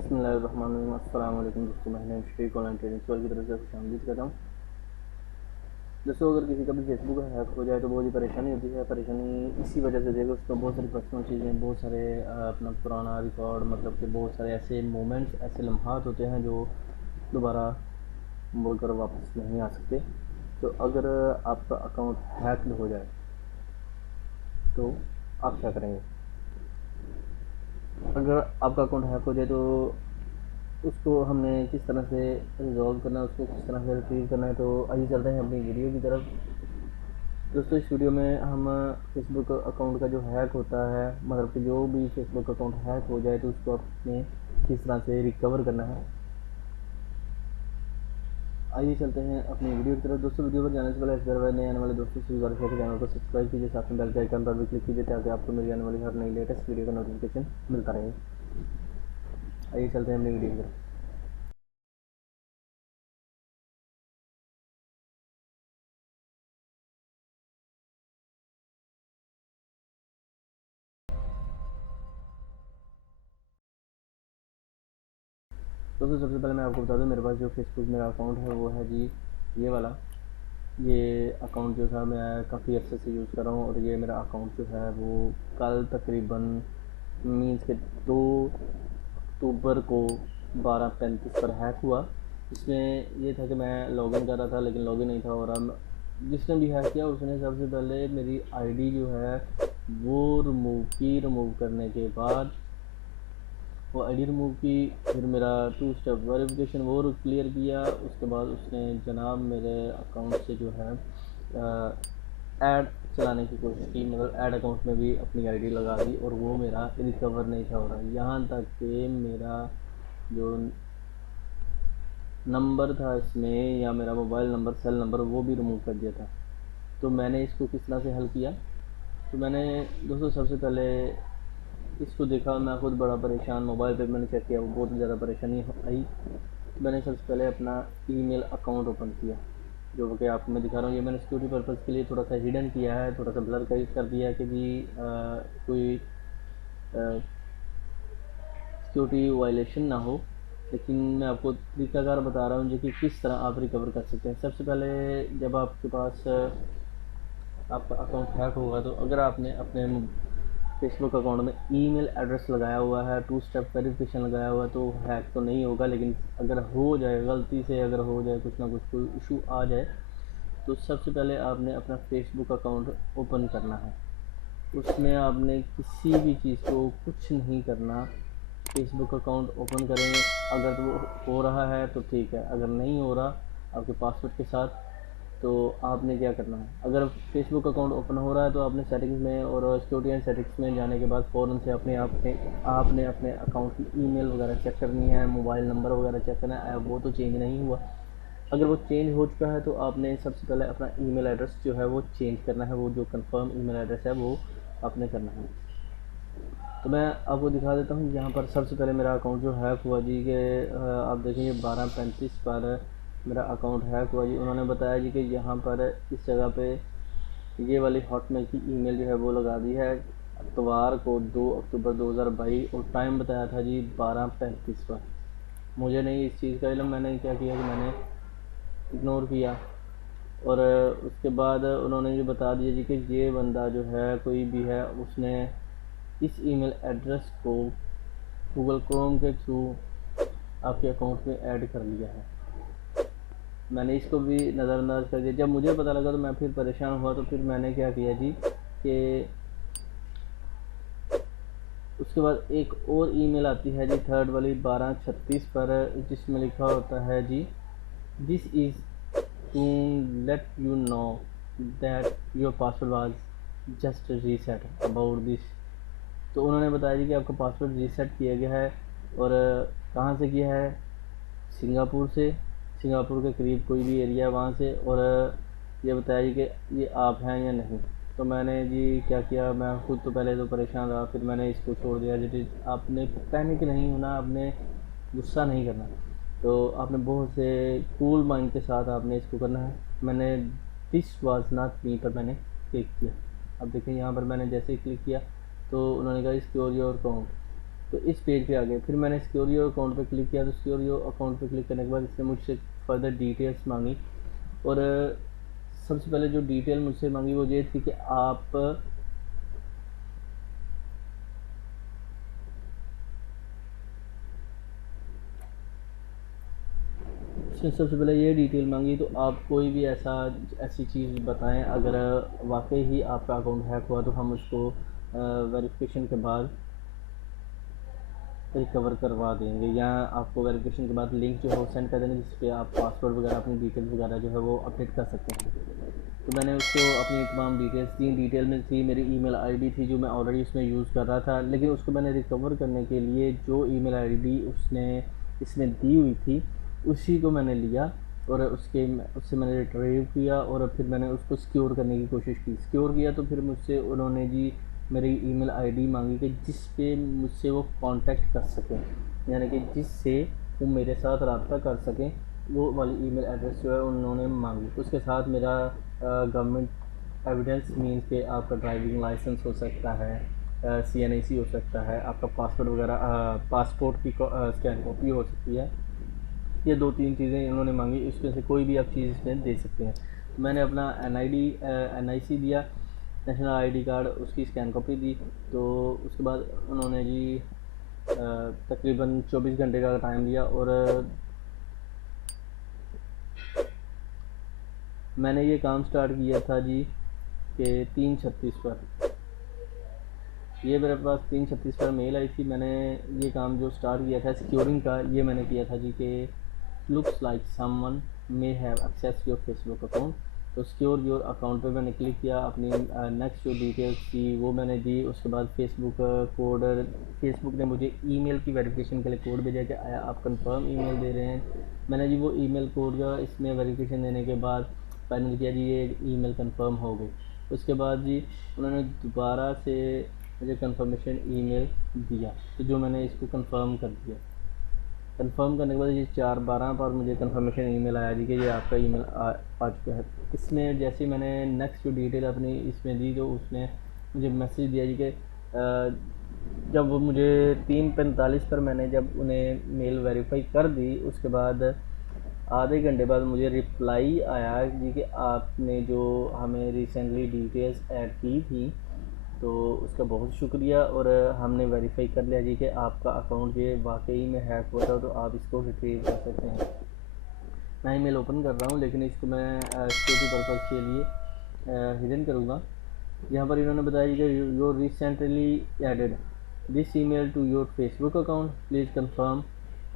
बिस्मिल्लाहिर्रहमानिर्रहीम। अस्सलाम वालेकुम दोस्तों, मैं शेख ऑनलाइन ट्रेडिंग की तरफ से खुशामदीद करता हूँ। दोस्तों, अगर किसी का भी फेसबुक हैक हो जाए तो बहुत ही परेशानी होती है। परेशानी इसी वजह से देखो, उसमें बहुत सारी पर्सनल चीज़ें, बहुत सारे अपना पुराना रिकॉर्ड, मतलब कि बहुत सारे ऐसे मोमेंट्स, ऐसे लम्हात होते हैं जो दोबारा बोलकर वापस नहीं आ सकते। तो अगर आपका अकाउंट हैक हो जाए तो आप क्या करेंगे? अगर आपका अकाउंट हैक हो जाए तो उसको हमने किस तरह से रिजॉल्व करना है, उसको किस तरह से रिट्रीव करना है, तो आइए चलते हैं अपनी वीडियो की तरफ। दोस्तों, इस वीडियो में हम फेसबुक अकाउंट का जो हैक होता है, मतलब कि जो भी फेसबुक अकाउंट हैक हो जाए तो उसको अपने किस तरह से रिकवर करना है, आइए चलते हैं अपनी वीडियो की तरफ। दोस्तों, वीडियो पर जाने से पहले इस बार नए आने वाले दोस्तों से गुजारिश है कि चैनल को सब्सक्राइब कीजिए, साथ में बेल के आइकन पर भी क्लिक कीजिए ताकि आपको मेरी आने वाली हर नई लेटेस्ट वीडियो का नोटिफिकेशन मिलता रहे। आइए चलते हैं अपनी वीडियो की तरफ। दोस्तों, सबसे पहले मैं आपको बता दूं, मेरे पास जो फेसबुक मेरा अकाउंट है वो है जी ये वाला। ये अकाउंट जो था मैं काफ़ी अर्से से यूज़ कर रहा हूँ, और ये मेरा अकाउंट जो है वो कल तकरीबन मीन्स के 2 अक्टूबर को 12:35 पर हैक हुआ। इसमें ये था कि मैं लॉगिन कर रहा था लेकिन लॉगिन नहीं था, और अब जिसने भी हैक किया उसने सबसे पहले मेरी आईडी जो है वो रिमूव करने के बाद वो आईडी रिमूव की, फिर मेरा 2 स्टेप वेरिफिकेशन वो क्लियर किया। उसके बाद उसने जनाब मेरे अकाउंट से जो है ऐड चलाने की कोशिश की, मतलब ऐड अकाउंट में भी अपनी आईडी लगा दी, और वो मेरा रिकवर नहीं था हो रहा। यहाँ तक कि मेरा जो नंबर था इसमें, या मेरा मोबाइल नंबर, सेल नंबर, वो भी रिमूव कर दिया था। तो मैंने इसको किस तरह से हल किया? तो मैंने दोस्तों सबसे पहले इसको देखा, मैं खुद बड़ा परेशान, मोबाइल पे मैंने चेक किया, वो बहुत ज़्यादा परेशानी आई। मैंने सबसे पहले अपना ईमेल अकाउंट ओपन किया, जो कि आपको मैं दिखा रहा हूँ। ये मैंने सिक्योरिटी पर्पज़ के लिए थोड़ा सा हिडन किया है, थोड़ा सा ब्लर कर दिया है कि जी कोई सिक्योरिटी वायलेशन ना हो। लेकिन मैं आपको तरीकाकार बता रहा हूँ जो कि किस तरह आप रिकवर कर सकते हैं। सबसे पहले जब आपके पास आपका अकाउंट हैक होगा तो अगर आपने अपने फेसबुक अकाउंट में ईमेल एड्रेस लगाया हुआ है, 2 स्टेप वेरिफिकेशन लगाया हुआ है, तो हैक तो नहीं होगा। लेकिन अगर हो जाए, गलती से अगर हो जाए, कुछ ना कुछ कोई इशू आ जाए, तो सबसे पहले आपने अपना फेसबुक अकाउंट ओपन करना है। उसमें आपने किसी भी चीज़ को कुछ नहीं करना, फेसबुक अकाउंट ओपन करेंगे। अगर तो वो हो रहा है तो ठीक है, अगर नहीं हो रहा आपके पासवर्ड के साथ, तो आपने क्या करना है? अगर फेसबुक अकाउंट ओपन हो रहा है तो आपने सेटिंग्स में और सिक्योरिटी एंड सेटिंग्स में जाने के बाद फ़ौरन से आपने अपने अकाउंट की ईमेल वगैरह चेक करनी है, मोबाइल नंबर वगैरह चेक करना है। वो तो चेंज नहीं हुआ। अगर वो चेंज हो चुका है तो आपने सबसे पहले अपना ईमेल एड्रेस जो है वो चेंज करना है, वो जो कंफर्म ईमेल एड्रेस है वो आपने करना है। तो मैं आपको दिखा देता हूँ। यहाँ पर सबसे पहले मेरा अकाउंट जो हैक हुआ जी कि आप देखेंगे 12:35 पर मेरा अकाउंट हैक हुआ जी। उन्होंने बताया जी कि यहाँ पर इस जगह पे ये वाली हॉटमेल की ईमेल जो है वो लगा दी है इतवार को 2 अक्टूबर 2022, और टाइम बताया था जी 12:35 पर। मुझे नहीं इस चीज़ का इल्म, मैंने क्या किया कि मैंने इग्नोर किया। और उसके बाद उन्होंने ये बता दिया जी कि ये बंदा जो है, कोई भी है, उसने इस ईमेल एड्रेस को गूगल क्रोम के थ्रू आपके अकाउंट में ऐड कर लिया है। मैंने इसको भी नज़रअंदाज कर दिया। जब मुझे पता लगा तो मैं फिर परेशान हुआ, तो फिर मैंने क्या किया जी कि उसके बाद एक और ईमेल आती है जी, थर्ड वाली 12:36 पर, जिसमें लिखा होता है जी, this is to let you know that your password was just reset about this. तो उन्होंने बताया जी कि आपका पासवर्ड रीसेट किया गया है, और कहाँ से किया है? सिंगापुर से, सिंगापुर के करीब कोई भी एरिया है वहाँ से। और ये बताया जी कि ये आप हैं या नहीं। तो मैंने जी क्या किया, मैं खुद तो पहले तो परेशान रहा, फिर मैंने इसको छोड़ दिया जी। आपने पैनिक नहीं होना, आपने गुस्सा नहीं करना, तो आपने बहुत से कूल माइंड के साथ आपने इसको करना है। मैंने दिस वाज नॉट मी पर मैंने क्लिक किया। अब देखिए यहाँ पर मैंने जैसे ही क्लिक किया तो उन्होंने कहा सिक्योर योर अकाउंट। तो इस पेज पे आ गए। फिर मैंने सिक्योर योर अकाउंट पे क्लिक किया, तो सिक्योर योर अकाउंट पे क्लिक करने के बाद इसने मुझसे फर्दर डिटेल्स मांगी, और सबसे पहले जो डिटेल मुझसे मांगी वो ये थी कि आप इसने सबसे पहले ये डिटेल मांगी, तो आप कोई भी ऐसी चीज़ बताएं, अगर वाकई ही आपका अकाउंट हैक हुआ तो हम उसको वेरिफिकेशन के बाद रिकवर करवा देंगे, या आपको वेरिफिकेशन के बाद लिंक जो है वो सेंड कर देंगे, जिस पे आप पासवर्ड वगैरह अपनी डिटेल्स वगैरह जो है वो अपडेट कर सकते हैं। तो मैंने उसको अपनी तमाम डिटेल्स दी। डिटेल में थी मेरी ईमेल आईडी थी जो मैं ऑलरेडी उसमें यूज़ कर रहा था, लेकिन उसको मैंने रिकवर करने के लिए जो ईमेल आईडी उसने इसमें दी हुई थी उसी को मैंने लिया, और उससे मैंने रिट्रीव किया, और फिर मैंने उसको सिक्योर करने की कोशिश की। सिक्योर किया तो फिर मुझसे उन्होंने जी मेरी ईमेल आईडी मांगी कि जिस पे मुझसे वो कांटेक्ट कर सकें, यानी कि जिससे वो मेरे साथ रब्ता कर सकें, वो वाली ईमेल एड्रेस जो है उन्होंने मांगी। उसके साथ मेरा गवर्नमेंट एविडेंस मीन्स के आपका ड्राइविंग लाइसेंस हो सकता है, CNIC हो सकता है, आपका पासपोर्ट वगैरह पासपोर्ट की स्कैन कॉपी हो सकती है। ये 2-3 चीज़ें इन्होंने मांगी, इसमें से कोई भी आप चीज़ इसमें दे सकते हैं। मैंने अपना NIC दिया, नेशनल ID कार्ड, उसकी स्कैन कॉपी दी। तो उसके बाद उन्होंने जी तकरीबन 24 घंटे का टाइम दिया, और मैंने ये काम स्टार्ट किया था जी कि 3/36 पर, ये मेरे पास 3/36 पर मेल आई थी। मैंने ये काम जो स्टार्ट किया था सिक्योरिंग का, ये मैंने किया था जी कि looks like someone may have access your Facebook account. तो सिक्योर योर अकाउंट पे मैंने क्लिक किया, अपनी नेक्स्ट जो डिटेल्स थी वो मैंने दी। उसके बाद फेसबुक ने मुझे ईमेल की वेरिफिकेशन के लिए कोड भेजा कि आया आप कंफर्म ईमेल दे रहे हैं। मैंने जी वो ईमेल कोड का इसमें वेरिफिकेशन देने के बाद फाइनल किया जी ये ईमेल कंफर्म हो गई। उसके बाद जी उन्होंने दोबारा से मुझे कंफर्मेशन ईमेल दिया, तो जो मैंने इसको कंफर्म कर दिया। कंफर्म करने के बाद ये 4/12 पर मुझे कंफर्मेशन ईमेल आया जी कि ये आपका ईमेल आ चुका है। इसमें जैसे ही मैंने नेक्स्ट जो डिटेल अपनी इसमें दी, तो उसने मुझे मैसेज दिया जी कि जब वो मुझे 3:45 पर मैंने जब उन्हें मेल वेरीफाई कर दी, उसके बाद आधे घंटे बाद मुझे रिप्लाई आया जी कि आपने जो हमें रिसेंटली डिटेल्स ऐड की थी तो उसका बहुत शुक्रिया, और हमने वेरीफाई कर लिया जी कि आपका अकाउंट ये वाकई में हैक हुआ था, तो आप इसको रिट्रीव कर सकते हैं। मैं ईमेल ओपन कर रहा हूँ, लेकिन इसको मैं सिक्योरिटी पर्पज़ के लिए हिडन करूँगा। यहाँ पर इन्होंने बताया कि your recently added this email to your Facebook account, please confirm.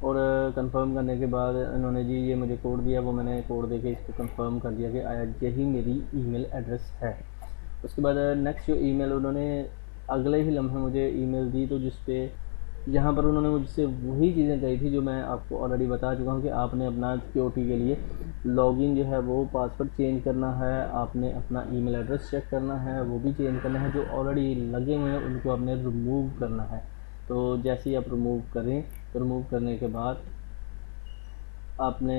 और कंफर्म करने के बाद इन्होंने जी ये मुझे कोड दिया, वो मैंने कोड देके इसको कंफर्म कर दिया कि आया यही मेरी ईमेल एड्रेस है। उसके बाद नेक्स्ट जो ईमेल उन्होंने अगले ही लम्हे मुझे ईमेल दी, तो जिस पे यहाँ पर उन्होंने मुझसे वही चीज़ें कही थी जो मैं आपको ऑलरेडी बता चुका हूँ कि आपने अपना सिक्योरिटी के लिए लॉगिन जो है वो पासवर्ड चेंज करना है, आपने अपना ईमेल एड्रेस चेक करना है, वो भी चेंज करना है, जो ऑलरेडी लगे हुए हैं उनको आपने रिमूव करना है। तो जैसे ही आप रिमूव करें, तो रिमूव करने के बाद आपने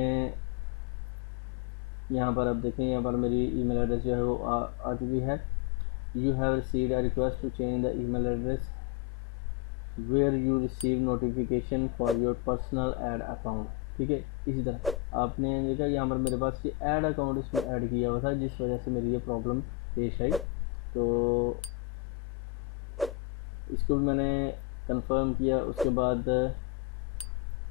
यहाँ पर अब देखें, यहाँ पर मेरी ईमेल एड्रेस जो है वो आ चुकी है। You have received a request to change the email address where you receive notification for your personal ad account। ठीक है, इसी तरह आपने देखा यहाँ पर मेरे पास ये ऐड अकाउंट इसमें ऐड किया हुआ था, जिस वजह से मेरी ये प्रॉब्लम पेश आई। तो इसको भी मैंने कंफर्म किया। उसके बाद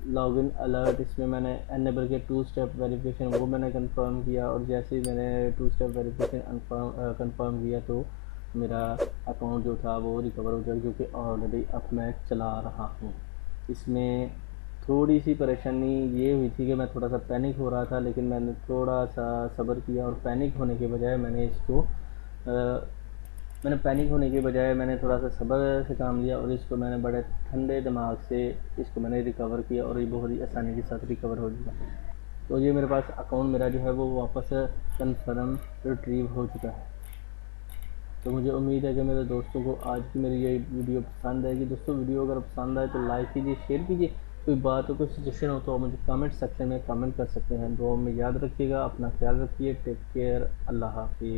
लॉगिन अलर्ट इसमें मैंने एनेबल किया, 2 स्टेप वेरिफिकेशन वो मैंने कंफर्म किया, और जैसे ही मैंने 2 स्टेप वेरिफिकेशन कंफर्म किया तो मेरा अकाउंट जो था वो रिकवर हो गया, क्योंकि ऑलरेडी अब मैं चला रहा हूँ। इसमें थोड़ी सी परेशानी ये हुई थी कि मैं थोड़ा सा पैनिक हो रहा था, लेकिन मैंने थोड़ा सा सब्र किया, और पैनिक होने के बजाय मैंने थोड़ा सा सब्र से काम लिया, और इसको मैंने बड़े ठंडे दिमाग से इसको मैंने रिकवर किया, और ये बहुत ही आसानी के साथ रिकवर हो गया। तो ये मेरे पास अकाउंट मेरा जो है वो वापस कन्फर्म रिट्रीव हो चुका है। तो मुझे उम्मीद है कि मेरे दोस्तों को आज की मेरी ये वीडियो पसंद आएगी। दोस्तों वीडियो अगर पसंद आए तो लाइक कीजिए, शेयर कीजिए। कोई बात हो, कोई सजेशन हो तो आप मुझे कमेंट सेक्शन में कमेंट कर सकते हैं। दुआ में याद रखिएगा, अपना ख्याल रखिए। टेक केयर, अल्लाह हाफिज़।